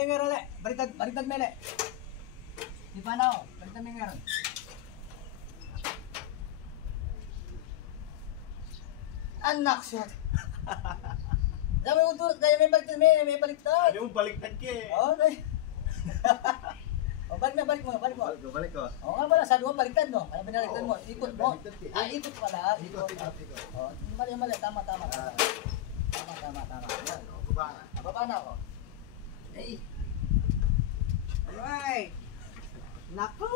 Ay, nga rin. Baliktad mele. Di pa na ako. Baliktad mele nga rin. Anak siya. Dami mo tulad. Kaya may baliktad mele. May baliktad. Ano mo baliktad ka eh? Oo, okay. O, balik mo. Balik ko. Oo nga pala, sabi mo baliktad mo. Kaya binaliktad mo. Ikot mo. Ikot pala. Ikot. O, mali. Tama. Tama. Baba na ako. Alright. Naku!